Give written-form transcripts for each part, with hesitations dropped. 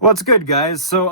What's good, guys? So,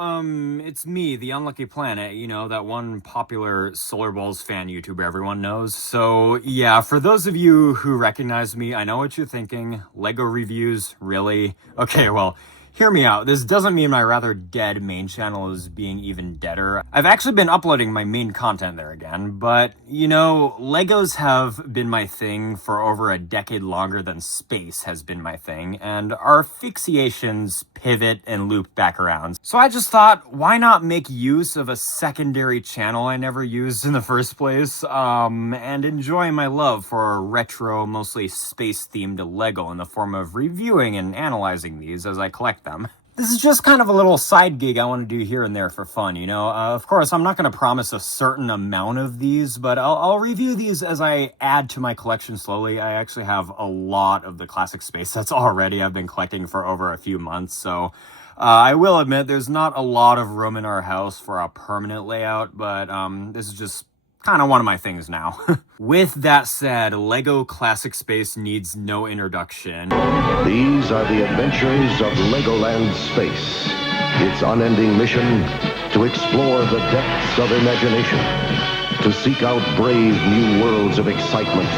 it's me, the Unlucky Planet, that one popular Solar Balls fan YouTuber everyone knows. So, yeah, for those of you who recognize me, I know what you're thinking. Lego reviews, really? Okay, well, hear me out. This doesn't mean my rather dead main channel is being even deader. I've actually been uploading my main content there again, but, Legos have been my thing for over a decade longer than space has been my thing, and our fixations pivot and loop back around. So I just thought, why not make use of a secondary channel I never used in the first place, and enjoy my love for retro, mostly space-themed Lego in the form of reviewing and analyzing these as I collect them. This is just kind of a little side gig I want to do here and there for fun. Of course, I'm not going to promise a certain amount of these, but I'll review these as I add to my collection slowly. I actually have a lot of the classic space sets already. I've been collecting for over a few months, so I will admit there's not a lot of room in our house for a permanent layout, but this is just kind of one of my things now. With that said, Lego Classic Space needs no introduction. These are the adventures of Legoland Space. Its unending mission to explore the depths of imagination, to seek out brave new worlds of excitement,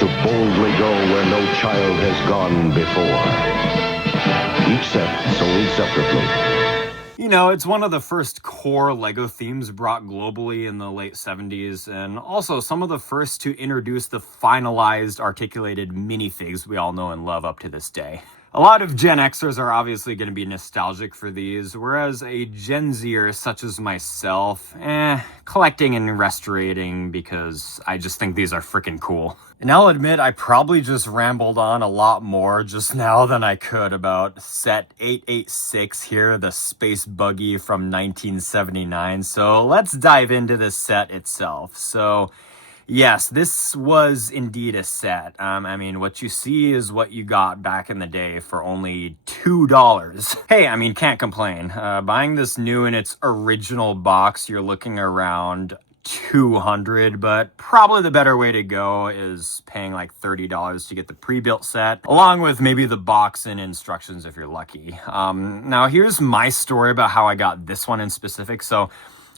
to boldly go where no child has gone before. Each set sold separately. It's one of the first core Lego themes brought globally in the late 70s, and also some of the first to introduce the finalized articulated minifigs we all know and love up to this day. A lot of Gen Xers are obviously going to be nostalgic for these, whereas a Gen Zer such as myself, collecting and restorating because I just think these are freaking cool. And I'll admit I probably just rambled on a lot more just now than I could about set 886 here, the Space Buggy from 1979. So let's dive into this set itself. So yes, this was indeed a set. I mean, what you see is what you got back in the day for only $2. Hey, I mean, can't complain. Buying this new in its original box, you're looking around $200, but probably the better way to go is paying like $30 to get the pre-built set, along with maybe the box and instructions if you're lucky. Now, here's my story about how I got this one in specific. So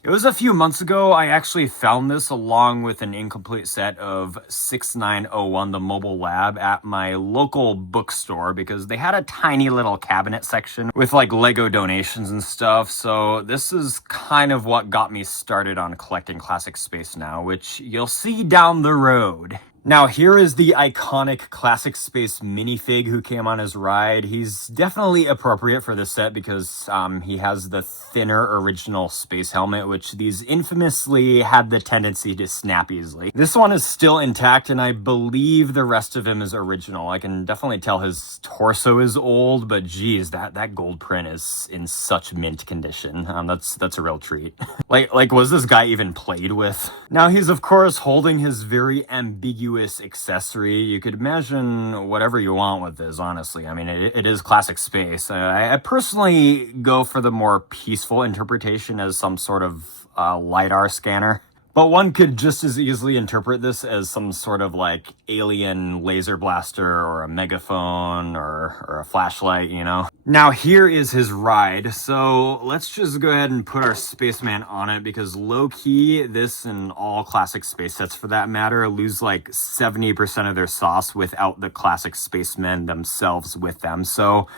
it was a few months ago, I actually found this along with an incomplete set of 6901, the Mobile Lab, at my local bookstore because they had a tiny little cabinet section with like Lego donations and stuff. So this is kind of what got me started on collecting classic space now, which you'll see down the road. Now, here is the iconic Classic Space minifig who came on his ride. He's definitely appropriate for this set because he has the thinner original space helmet, which these infamously had the tendency to snap easily. This one is still intact, and I believe the rest of him is original. I can definitely tell his torso is old, but geez, that gold print is in such mint condition. That's a real treat. like, was this guy even played with? Now, he's of course holding his very ambiguous accessory. You could imagine whatever you want with this, honestly. I mean, it is classic space. I personally go for the more peaceful interpretation as some sort of LiDAR scanner. But one could just as easily interpret this as some sort of like alien laser blaster or a megaphone or a flashlight, Now here is his ride. So let's just go ahead and put our spaceman on it because low-key, this and all classic space sets for that matter lose like 70% of their sauce without the classic spacemen themselves with them. So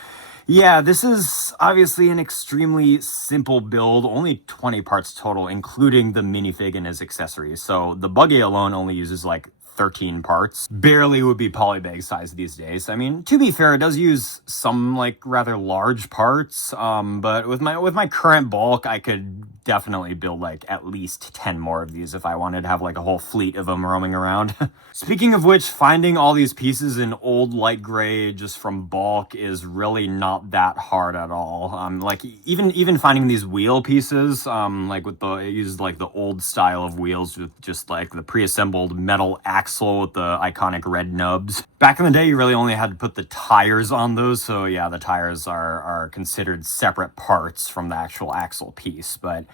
yeah, this is obviously an extremely simple build, only 20 parts total, including the minifig and his accessories. So the buggy alone only uses like 13 parts. Barely would be polybag size these days. I mean, to be fair, it does use some like rather large parts, but with my current bulk, I could definitely build like at least 10 more of these if I wanted to have like a whole fleet of them roaming around. Speaking of which, finding all these pieces in old light gray just from bulk is really not that hard at all. Like even finding these wheel pieces, like with it uses like the old style of wheels with just like the pre-assembled metal axle with the iconic red nubs. Back in the day, you really only had to put the tires on those, so yeah, the tires are considered separate parts from the actual axle piece, but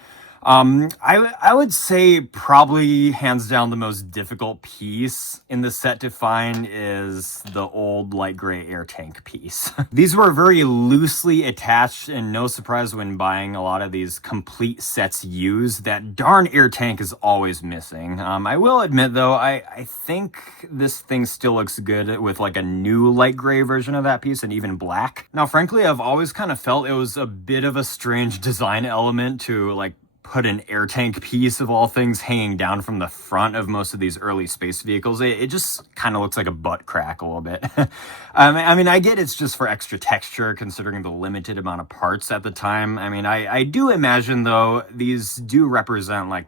I would say probably hands down the most difficult piece in the set to find is the old light gray air tank piece. These were very loosely attached, and no surprise when buying a lot of these complete sets used, that darn air tank is always missing. I will admit though, I think this thing still looks good with like a new light gray version of that piece and even black. Now frankly, I've always kind of felt it was a bit of a strange design element to like put an air tank piece of all things hanging down from the front of most of these early space vehicles. It just kind of looks like a butt crack a little bit. I mean, I get it's just for extra texture considering the limited amount of parts at the time. I mean, I do imagine though, these do represent like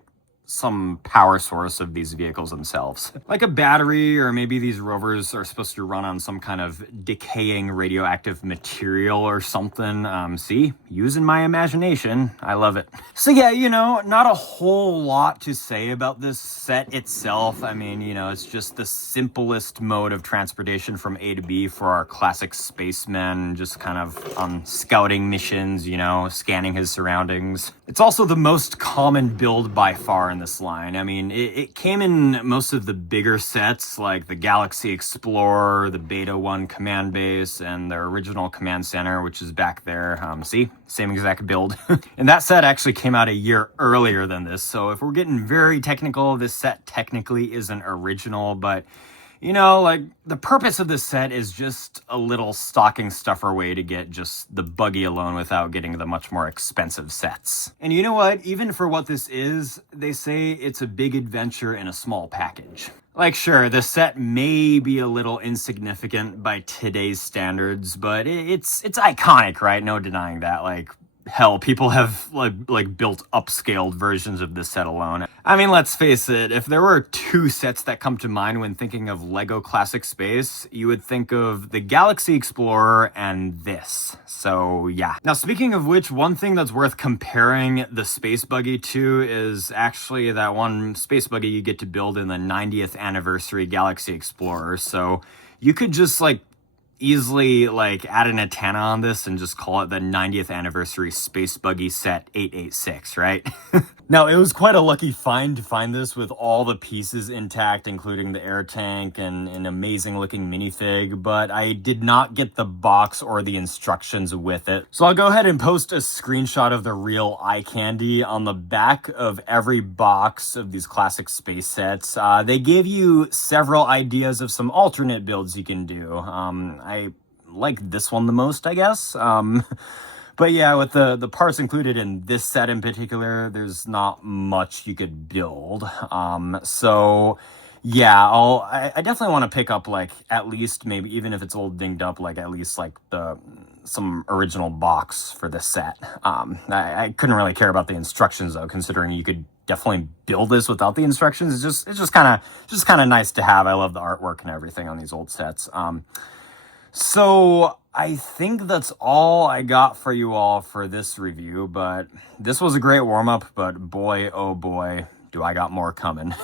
some power source of these vehicles themselves. Like a battery, or maybe these rovers are supposed to run on some kind of decaying radioactive material or something. See, using my imagination, I love it. So yeah, you know, not a whole lot to say about this set itself. I mean, you know, it's just the simplest mode of transportation from A to B for our classic spacemen, just kind of on scouting missions, you know, scanning his surroundings. It's also the most common build by far in this line. I mean, it came in most of the bigger sets like the Galaxy Explorer, the Beta 1 command base, and the original command center, which is back there. See, same exact build. And that set actually came out a year earlier than this, so if we're getting very technical, this set technically isn't original, but you know, like, the purpose of this set is just a little stocking stuffer way to get just the buggy alone without getting the much more expensive sets. And you know what? Even for what this is, they say it's a big adventure in a small package. Like, sure, the set may be a little insignificant by today's standards, but it's iconic, right? No denying that. Like, hell, people have like built upscaled versions of this set alone. I mean, let's face it, if there were two sets that come to mind when thinking of LEGO Classic Space, you would think of the Galaxy Explorer and this. So yeah. Now, speaking of which, one thing that's worth comparing the Space Buggy to is actually that one Space Buggy you get to build in the 90th anniversary Galaxy Explorer. So you could just like easily like add an antenna on this and just call it the 90th anniversary Space Buggy set 886, right? Now, it was quite a lucky find to find this with all the pieces intact, including the air tank and an amazing looking minifig, but I did not get the box or the instructions with it. So I'll go ahead and post a screenshot of the real eye candy on the back of every box of these classic space sets. They gave you several ideas of some alternate builds you can do. I like this one the most, I guess. But yeah, with the parts included in this set in particular, there's not much you could build. So yeah, I definitely want to pick up like at least maybe even if it's a little dinged up, like at least like some original box for this set. I couldn't really care about the instructions though, considering you could definitely build this without the instructions. It's just kind of nice to have. I love the artwork and everything on these old sets. So I think that's all I got for you all for this review, but this was a great warm-up, but boy, oh boy, do I got more coming.